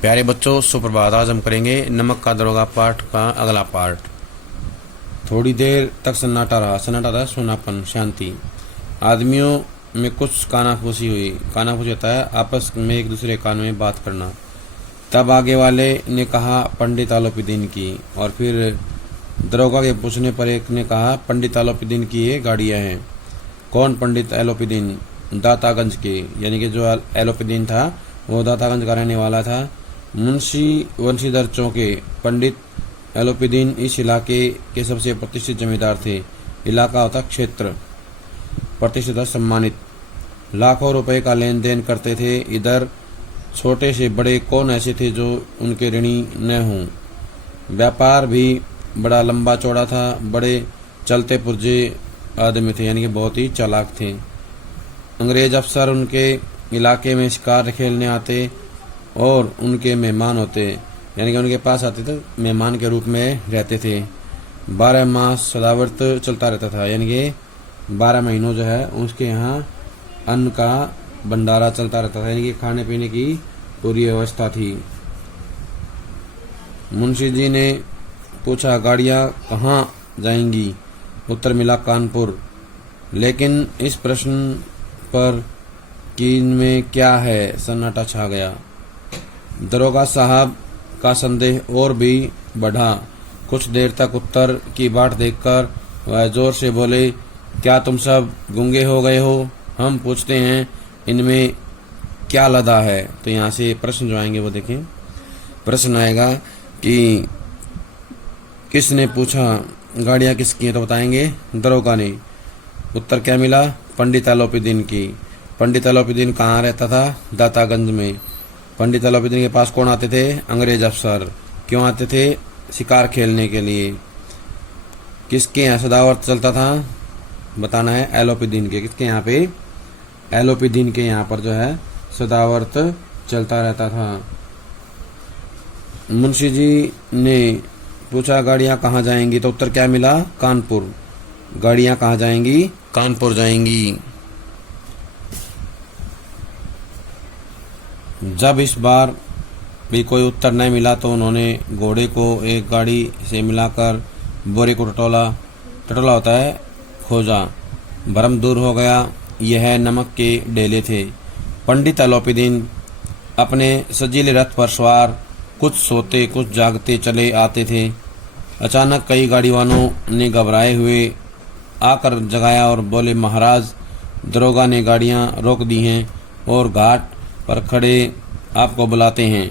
प्यारे बच्चों, सुप्रभात। आज हम करेंगे नमक का दरोगा पाठ का अगला पार्ट। थोड़ी देर तक सन्नाटा रहा। सन्नाटा था सुनापन, शांति। आदमियों में कुछ कानाफूसी हुई। कानाफूसी होता है आपस में एक दूसरे कान में बात करना। तब आगे वाले ने कहा पंडित आलोपीदीन की, और फिर दरोगा के पूछने पर एक ने कहा पंडित आलोपीदीन की ये गाड़ियाँ हैं। कौन पंडित आलोपीदीन? दातागंज के, यानी कि जो आलोपीदीन था वो दातागंज का रहने वाला था। मुंशी वंशीधर चौके। पंडित आलोपीदीन इस इलाके के सबसे प्रतिष्ठित जमींदार थे। इलाका होता क्षेत्र, प्रतिष्ठित सम्मानित। लाखों रुपए का लेन देन करते थे। इधर छोटे से बड़े कौन ऐसे थे जो उनके ऋणी न हों। व्यापार भी बड़ा लंबा चौड़ा था। बड़े चलते पुर्जे आदमी थे, यानी कि बहुत ही चालाक थे। अंग्रेज अफसर उनके इलाके में शिकार खेलने आते और उनके मेहमान होते, यानी कि उनके पास आते थे, मेहमान के रूप में रहते थे। 12 मास सदावर्त चलता रहता था, यानी कि 12 महीनों जो है उसके यहाँ अन्न का भंडारा चलता रहता था, यानी कि खाने पीने की पूरी व्यवस्था थी। मुंशी जी ने पूछा गाड़ियाँ कहाँ जाएंगी? उत्तर मिला कानपुर। लेकिन इस प्रश्न पर कि इनमें क्या है, सन्नाटा छा गया। दरोगा साहब का संदेह और भी बढ़ा। कुछ देर तक उत्तर की बाट देखकर वह जोर से बोले, क्या तुम सब गूंगे हो गए हो? हम पूछते हैं इनमें क्या लदा है? तो यहाँ से प्रश्न जो आएंगे वो देखें। प्रश्न आएगा कि किसने पूछा गाड़ियाँ किसकी हैं? तो बताएंगे दरोगा ने। उत्तर क्या मिला? पंडित आलोपीदीन की। पंडित आलोपीदीन कहाँ रहता था? दातागंज में। पंडित आलोपीदीन के पास कौन आते थे? अंग्रेज अफसर। क्यों आते थे? शिकार खेलने के लिए। किसके यहाँ सदावर्त चलता था? बताना है आलोपीदीन के। किसके यहाँ पे? आलोपीदीन के यहाँ पर जो है सदावर्त चलता रहता था। मुंशी जी ने पूछा गाड़ियाँ कहाँ जाएंगी? तो उत्तर क्या मिला? कानपुर। गाड़ियाँ कहाँ जाएंगी? कानपुर जाएंगी। जब इस बार भी कोई उत्तर नहीं मिला तो उन्होंने घोड़े को एक गाड़ी से मिलाकर बोरे को टटोला होता है खोजा। भ्रम दूर हो गया। यह नमक के डेले थे। पंडित आलोपीदीन अपने सजीले रथ पर सवार, कुछ सोते कुछ जागते चले आते थे। अचानक कई गाड़ीवानों ने घबराए हुए आकर जगाया और बोले, महाराज, दरोगा ने गाड़ियां रोक दी हैं और घाट पर खड़े आपको बुलाते हैं।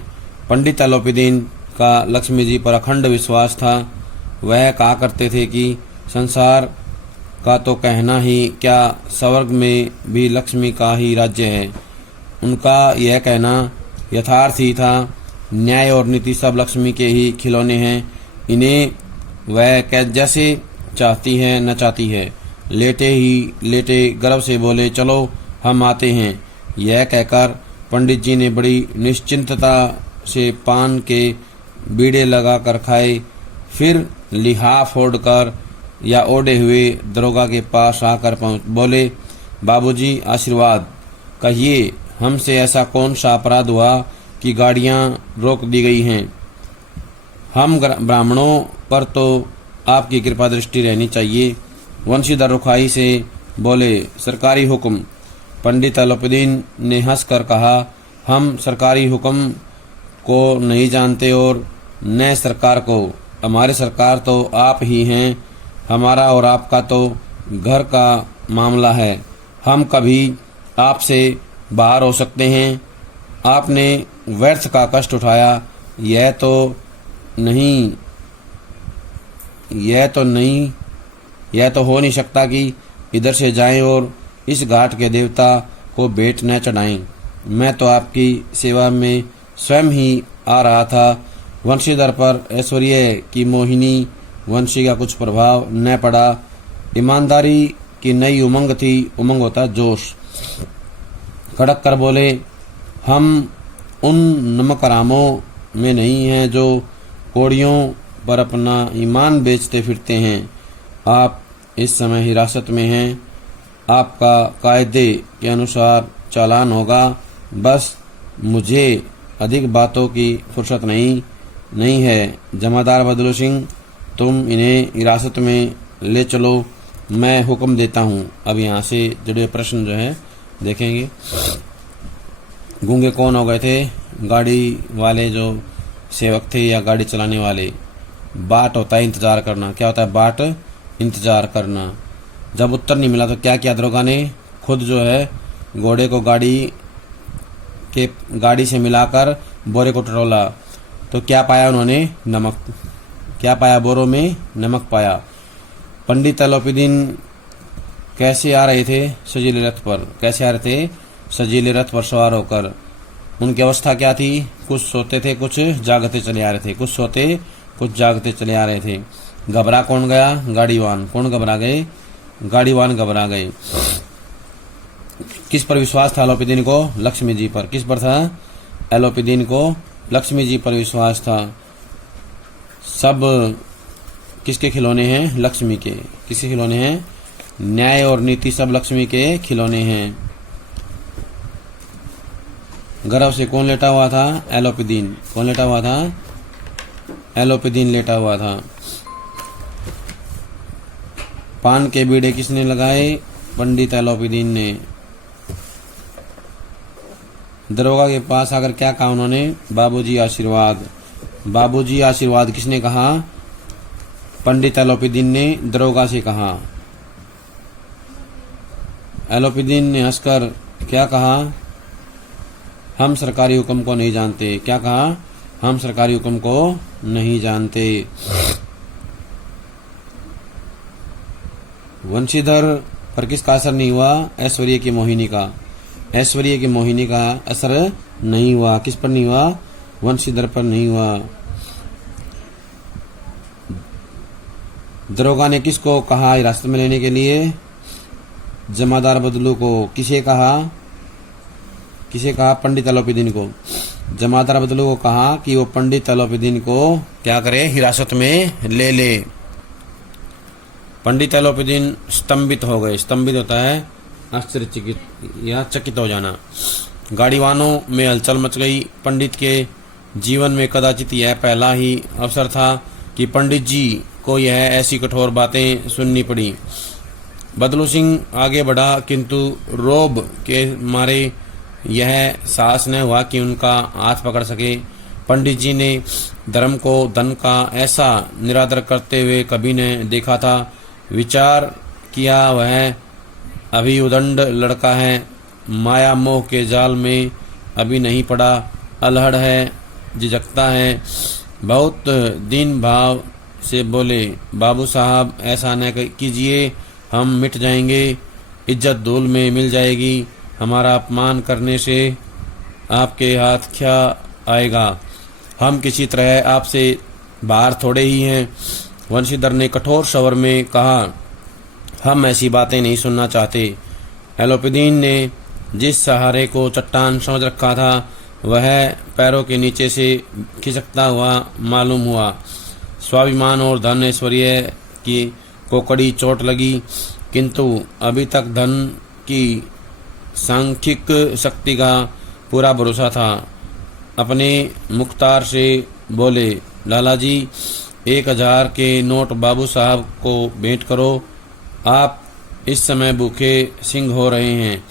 पंडित आलोपीदीन का लक्ष्मी जी पर अखंड विश्वास था। वह कहा करते थे कि संसार का तो कहना ही क्या, स्वर्ग में भी लक्ष्मी का ही राज्य है। उनका यह कहना यथार्थ ही था। न्याय और नीति सब लक्ष्मी के ही खिलौने हैं। इन्हें वह जैसे चाहती है न चाहती है। लेटे ही लेटे गर्व से बोले, चलो हम आते हैं। यह कहकर पंडित जी ने बड़ी निश्चिंतता से पान के बीड़े लगा कर खाए। फिर लिहाफ ओढ़कर या ओढ़े हुए दरोगा के पास आकर बोले, बाबूजी आशीर्वाद। कहिए, हमसे ऐसा कौन सा अपराध हुआ कि गाड़ियां रोक दी गई हैं? हम ब्राह्मणों पर तो आपकी कृपा दृष्टि रहनी चाहिए। वंशीधर रुखाई से बोले, सरकारी हुक्म। पंडित आलोपीदीन ने हंसकर कहा, हम सरकारी हुक्म को नहीं जानते और न सरकार को। हमारी सरकार तो आप ही हैं। हमारा और आपका तो घर का मामला है। हम कभी आपसे बाहर हो सकते हैं। आपने व्यर्थ का कष्ट उठाया। यह तो हो नहीं सकता कि इधर से जाएं और इस घाट के देवता को भेंट न चढ़ाएं। मैं तो आपकी सेवा में स्वयं ही आ रहा था। वंशीधर पर ऐश्वर्य की मोहिनी वंशी का कुछ प्रभाव न पड़ा। ईमानदारी की नई उमंग थी। उमंग होता जोश। खड़क कर बोले, हम उन नमकरामों में नहीं हैं जो कोड़ियों पर अपना ईमान बेचते फिरते हैं। आप इस समय हिरासत में हैं। आपका कायदे के अनुसार चालान होगा। बस मुझे अधिक बातों की फुर्सत नहीं है। जमादार बदलू सिंह, तुम इन्हें हिरासत में ले चलो, मैं हुक्म देता हूँ। अब यहाँ से जुड़े प्रश्न जो है देखेंगे। गूंगे कौन हो गए थे? गाड़ी वाले जो सेवक थे या गाड़ी चलाने वाले। बाट होता है इंतजार करना। क्या होता है? बाट इंतजार करना। जब उत्तर नहीं मिला तो क्या किया दरोगा ने? खुद जो है घोड़े को गाड़ी से मिलाकर बोरे को टटोला। तो क्या पाया उन्होंने? नमक। क्या पाया? बोरों में नमक पाया। पंडित एलोपीदीन कैसे आ रहे थे? सजीले रथ पर। कैसे आ रहे थे? सजीले रथ पर सवार होकर। उनकी अवस्था क्या थी? कुछ सोते थे, कुछ जागते चले आ रहे थे। कुछ सोते, कुछ जागते चले आ रहे थे। घबरा कौन गया? गाड़ीवान। कौन घबरा गए? गाड़ीवान घबरा गए। किस पर विश्वास था एलोपीदीन को? लक्ष्मी जी पर। किस पर था? एलोपीदीन को लक्ष्मी जी पर विश्वास था। सब किसके खिलौने हैं? लक्ष्मी के। किसके खिलौने हैं? न्याय और नीति सब लक्ष्मी के खिलौने हैं। गर्भ से कौन लेटा हुआ था? एलोपीदीन। कौन लेटा हुआ था? एलोपीदीन लेटा हुआ था। पान के बीड़े किसने लगाए? पंडित एलोपीदीन ने। दरोगा के पास आकर क्या कहा उन्होंने? बाबूजी आशीर्वाद। बाबूजी आशीर्वाद किसने कहा? पंडित एलोपीदीन ने दरोगा से कहा। एलोपीदीन ने हंसकर क्या कहा? हम सरकारी हुक्म को नहीं जानते। क्या कहा? हम सरकारी हुक्म को नहीं जानते। वंशीधर पर किसका असर नहीं हुआ? ऐश्वर्य की मोहिनी का। ऐश्वर्य की मोहिनी का असर नहीं हुआ। किस पर नहीं हुआ? वंशीधर पर नहीं हुआ। दरोगा ने किसको कहा हिरासत में लेने के लिए? जमादार बदलू को। किसे कहा? किसे कहा? पंडित एलोपीदीन को। जमादार बदलू को कहा कि वो पंडित एलोपीदीन को क्या करे? हिरासत में ले ले। पंडित एलोपीदीन स्तंभित हो गए। स्तंभित होता है आश्चर्यचकित या चकित हो जाना। गाड़ीवानों में हलचल मच गई। पंडित के जीवन में कदाचित यह पहला ही अवसर था कि पंडित जी को यह ऐसी कठोर बातें सुननी पड़ी। बदलू सिंह आगे बढ़ा, किंतु रोब के मारे यह साहस न हुआ कि उनका हाथ पकड़ सके। पंडित जी ने धर्म को धन का ऐसा निरादर करते हुए कभी न देखा था। विचार किया वह अभी उदंड लड़का है, माया मोह के जाल में अभी नहीं पड़ा, अलहड़ है, झिझकता है। बहुत दीन भाव से बोले, बाबू साहब ऐसा न कीजिए, हम मिट जाएंगे, इज्जत धूल में मिल जाएगी, हमारा अपमान करने से आपके हाथ क्या आएगा, हम किसी तरह आपसे बाहर थोड़े ही हैं। वंशीधर ने कठोर स्वर में कहा, हम ऐसी बातें नहीं सुनना चाहते। एलोपीदीन ने जिस सहारे को चट्टान समझ रखा था वह पैरों के नीचे से खिसकता हुआ मालूम हुआ। स्वाभिमान और धन ऐश्वर्य की को कड़ी चोट लगी, किंतु अभी तक धन की सांख्यिक शक्ति का पूरा भरोसा था। अपने मुख्तार से बोले, लाला जी 1000 के नोट बाबू साहब को भेंट करो, आप इस समय भूखे सिंह हो रहे हैं।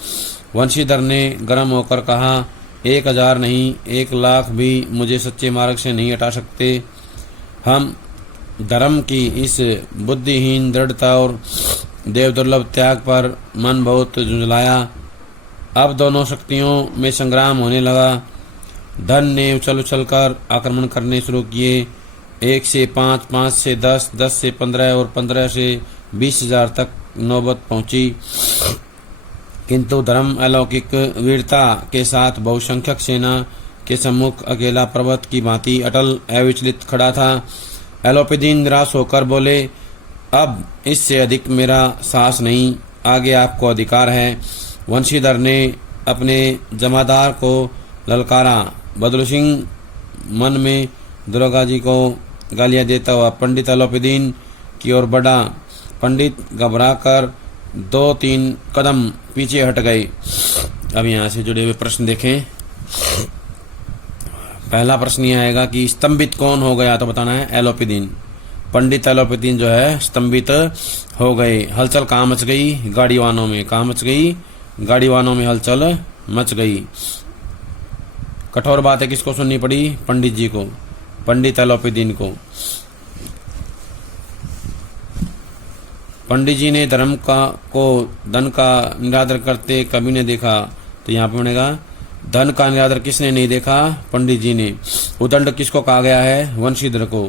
वंशीधर ने गर्म होकर कहा, 1000 नहीं, 1,00,000 भी मुझे सच्चे मार्ग से नहीं हटा सकते। हम धर्म की इस बुद्धिहीन दृढ़ता और देवदुर्लभ त्याग पर मन बहुत झुंझलाया। अब दोनों शक्तियों में संग्राम होने लगा। धन ने उछल उछल कर आक्रमण करने शुरू किए। 1 से 5, 5 से 10, 10 से 15 और 15 से 20,000 तक नौबत पहुंची, किंतु धर्म अलौकिक वीरता के साथ बहुसंख्यक सेना के सम्मुख अकेला पर्वत की भांति अटल अविचलित खड़ा था। एलोपीदीन निराश होकर बोले, अब इससे अधिक मेरा साहस नहीं, आगे आपको अधिकार है। वंशीधर ने अपने जमादार को ललकारा। बदलू सिंह मन में दरोगा जी को गालियां देता हुआ पंडित एलोपीदीन की ओर बढ़ा। पंडित घबराकर 2-3 कदम पीछे हट गए। अब यहाँ से जुड़े हुए प्रश्न देखें। पहला प्रश्न ये आएगा कि स्तंभित कौन हो गया, तो बताना है एलोपीदीन। पंडित एलोपीदीन जो है स्तंभित हो गए। हलचल कहाँ मच गई, गाड़ी वाहनों में। कहाँ मच गई, गाड़ी वाहनों में हलचल मच गई। कठोर बातें किसको सुननी पड़ी, पंडित जी को, पंडित एलोपीदीन को। पंडित जी ने धर्म को धन का निरादर करते कभी ने देखा, तो यहाँ पे बनेगा धन का निरादर किसने नहीं देखा, पंडित जी ने। उदंड किसको कहा गया है, वंशीधर को।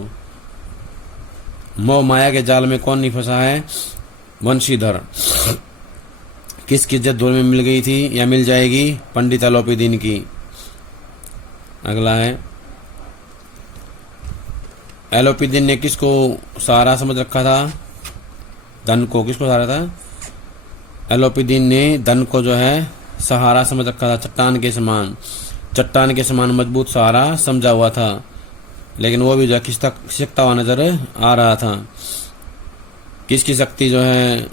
मोह माया के जाल में कौन नहीं फंसा है, वंशीधर। किसकी इज्जत धूल में मिल गई थी या मिल जाएगी, पंडित एलोपीदीन की। अगला है एलोपीदीन ने किसको सहारा समझ रखा था, धन को। किसको सहारा था, एलोपीदीन ने धन को जो है सहारा समझ रखा था, चट्टान के समान। चट्टान के समान मजबूत सहारा समझा हुआ था, लेकिन वो भी जो खिसकता हुआ नजर आ रहा था। किसकी शक्ति जो है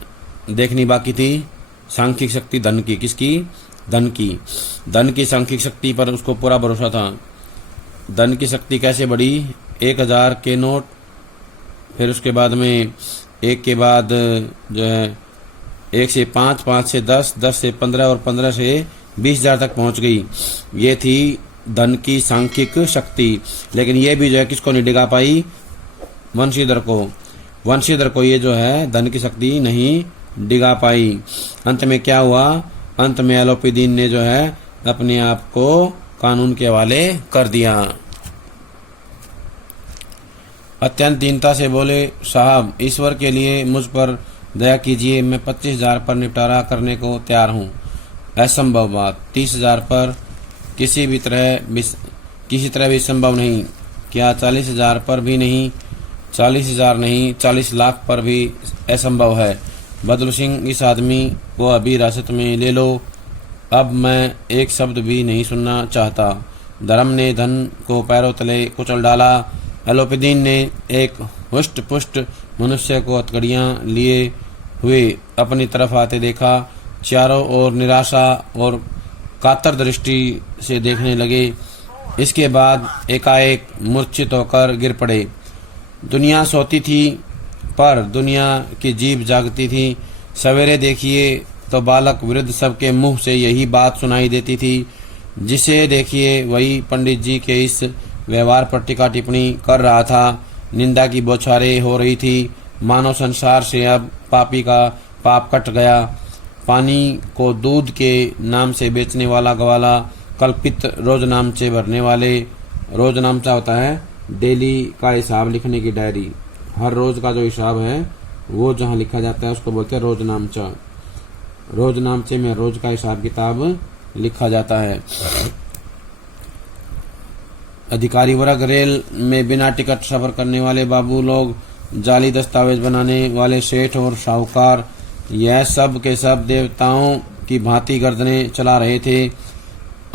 देखनी बाकी थी, सांख्यिक शक्ति धन की। किसकी, धन की। धन की सांख्यिक शक्ति पर उसको पूरा भरोसा था। धन की शक्ति कैसे बढ़ी, 1000 के नोट, फिर उसके बाद में एक के बाद जो है 1 से 5, 5 से 10, 10 से 15 और 15 से 20,000 तक पहुंच गई। ये थी धन की सांख्यिक शक्ति। लेकिन ये भी जो है किसको नहीं डिगा पाई, वंशीधर को। वंशीधर को ये जो है धन की शक्ति नहीं डिगा पाई। अंत में क्या हुआ, अंत में एलोपीदीन ने जो है अपने आप को कानून के हवाले कर दिया। अत्यंत दीनता से बोले, साहब ईश्वर के लिए मुझ पर दया कीजिए, मैं 25,000 पर निपटारा करने को तैयार हूँ। असंभव बात, 30,000 पर किसी तरह भी संभव नहीं। क्या 40,000 पर भी नहीं, 40,000 नहीं, 40 लाख पर भी असंभव है। बदलू सिंह, इस आदमी को अभी हिरासत में ले लो, अब मैं एक शब्द भी नहीं सुनना चाहता। धर्म ने धन को पैरों तले कुचल डाला। एलोपीदीन ने एक हुष्ट पुष्ट मनुष्य को हथकड़ियां लिए हुए अपनी तरफ आते देखा। चारों ओर निराशा और कातर दृष्टि से देखने लगे। इसके बाद एकाएक मूर्छित होकर गिर पड़े। दुनिया सोती थी पर दुनिया की जीभ जागती थी। सवेरे देखिए तो बालक वृद्ध सबके मुंह से यही बात सुनाई देती थी। जिसे देखिए वही पंडित जी के इस व्यवहार पर टीका टिप्पणी कर रहा था। निंदा की बौछारें हो रही थी। मानव संसार से अब पापी का पाप कट गया। पानी को दूध के नाम से बेचने वाला गवाला, कल्पित रोजनामचे भरने वाले। रोजनामचा होता है डेली का हिसाब लिखने की डायरी। हर रोज का जो हिसाब है वो जहाँ लिखा जाता है उसको बोलते हैं रोजनामचा। रोजनामचे में रोज का हिसाब किताब लिखा जाता है। अधिकारी वर्ग, रेल में बिना टिकट सफर करने वाले बाबू लोग, जाली दस्तावेज बनाने वाले सेठ और साहूकार, यह सब के सब देवताओं की भांति गर्दनें चला रहे थे।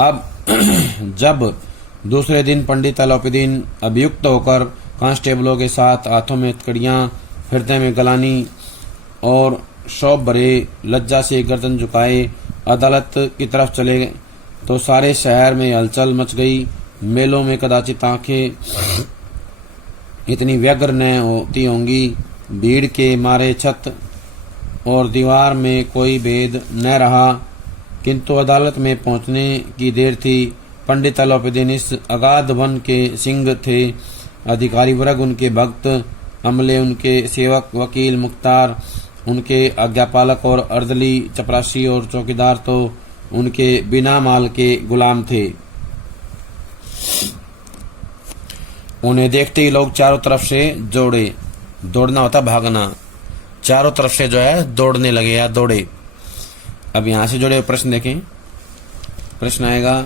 अब जब दूसरे दिन पंडित एलोपीदीन अभियुक्त होकर कांस्टेबलों के साथ हाथों में हथकड़ियां, हृदय में गलानी और शौक भरे लज्जा से गर्दन झुकाए अदालत की तरफ चले तो सारे शहर में हलचल मच गई। मेलों में कदाचित आंखें इतनी व्यग्र न होती होंगी। भीड़ के मारे छत और दीवार में कोई भेद न रहा। किंतु अदालत में पहुंचने की देर थी। पंडित एलोपीदीन इस अगाध वन के सिंह थे। अधिकारी वर्ग उनके भक्त, अमले उनके सेवक, वकील, मुख्तार उनके आज्ञापालक और अर्दली, चपरासी और चौकीदार तो उनके बिना माल के गुलाम थे। उन्हें देखते ही लोग चारों तरफ से दौड़े। दौड़ना होता भागना। चारों तरफ से जो है दौड़ने लगे या दौड़े। अब यहां से जुड़े प्रश्न देखें। प्रश्न आएगा,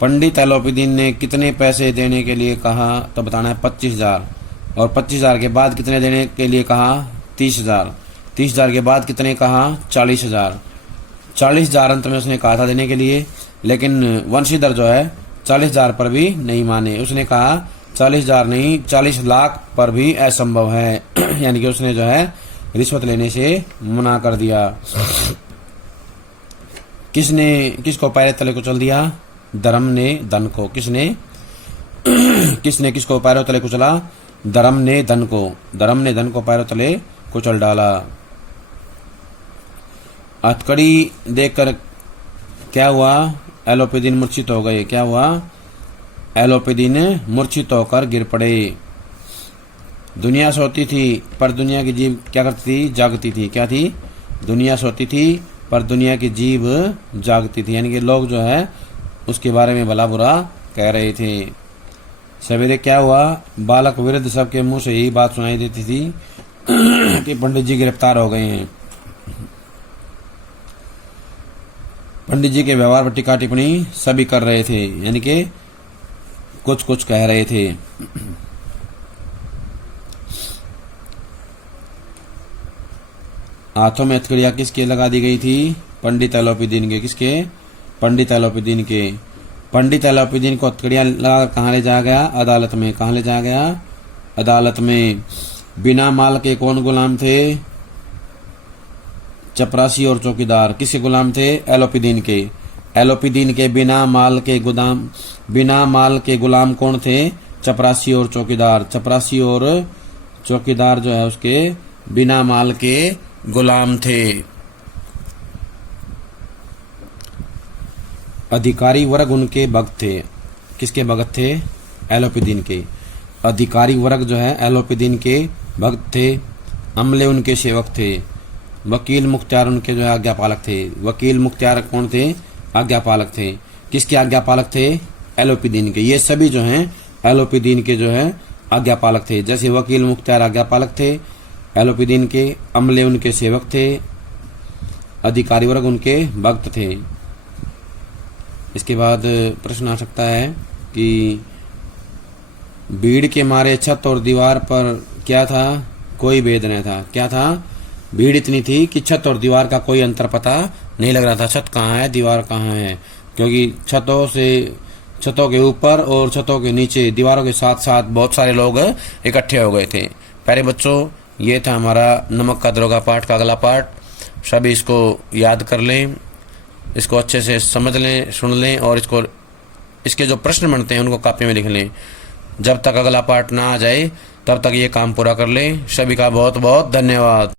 पंडित एलोपीदीन ने कितने पैसे देने के लिए कहा, तो बताना है 25,000। और 25,000 के बाद कितने देने के लिए कहा, 30,000। 30,000 के बाद कितने कहा, 40,000। 40,000 अंत में उसने कहा था देने के लिए, लेकिन वंशीधर जो है 40,000 पर भी नहीं माने। उसने कहा 40,000 नहीं, 40 लाख पर भी असंभव है। यानी कि उसने जो है रिश्वत लेने से मना कर दिया। किसको पैरे तले को चल दिया, धर्म ने धन को। किसने, किसने किसको पैरों तले कुचला? धर्म ने धन को पैरों तले कुचल डाला। हथकड़ी देखकर क्या हुआ? एलोपीदीन मूर्छित हो गए। क्या हुआ? एलोपीदीन मूर्छित होकर गिर पड़े। दुनिया सोती थी पर दुनिया की जीभ क्या करती थी? जागती थी। क्या थी? दुनिया सोती थी पर दुनिया की जीभ जागती थी, यानी कि लोग जो है उसके बारे में भला बुरा कह रहे थे। सवेरे क्या हुआ? बालक वृद्ध सबके मुंह से यही बात सुनाई देती थी कि पंडित जी गिरफ्तार हो गए हैं। पंडित जी के व्यवहार पर टीका टिप्पणी सभी कर रहे थे, यानी कि कुछ कुछ कह रहे थे। हाथों में हथकड़ियां किसके लगा दी गई थी? पंडित एलोपीदीन के। किसके? पंडित एलोपीदीन के। पंडित एलोपीदीन को हथकड़ियां लगा कहाँ ले जाया गया? अदालत में। कहाँ ले जाया गया? अदालत में। बिना माल के कौन गुलाम थे? चपरासी और चौकीदार। किसके गुलाम थे? एलोपीदीन के। एलोपीदीन के बिना माल के गुलाम कौन थे? चपरासी और चौकीदार। चपरासी और चौकीदार जो है उसके बिना माल के गुलाम थे। अधिकारी वर्ग उनके भक्त थे। किसके भक्त थे? एलोपीदीन के। अधिकारी वर्ग जो है एलोपीदीन के भक्त थे। अमले उनके सेवक थे। वकील मुख्तियार उनके जो है आज्ञापालक थे। वकील मुख्तियार कौन थे? आज्ञापालक थे। किसके आज्ञापालक थे? एलोपीदीन के। ये सभी जो हैं एलोपीदीन के जो है आज्ञापालक थे। जैसे वकील मुख्तियार आज्ञापालक थे एलोपीदीन के, अमले उनके सेवक थे, अधिकारी वर्ग उनके भक्त थे। इसके बाद प्रश्न आ सकता है कि भीड़ के मारे छत और दीवार पर क्या था? कोई भेद नहीं था। क्या था? भीड़ इतनी थी कि छत और दीवार का कोई अंतर पता नहीं लग रहा था। छत कहाँ है, दीवार कहाँ है, क्योंकि छतों के ऊपर और छतों के नीचे दीवारों के साथ साथ बहुत सारे लोग इकट्ठे हो गए थे। प्यारे बच्चों, ये था हमारा नमक का दरोगा पाठ का अगला पाठ। सभी इसको याद कर लें, इसको अच्छे से समझ लें, सुन लें और इसके जो प्रश्न बनते हैं उनको कॉपी में लिख लें। जब तक अगला पाठ ना आ जाए तब तक ये काम पूरा कर लें। सभी का बहुत बहुत धन्यवाद।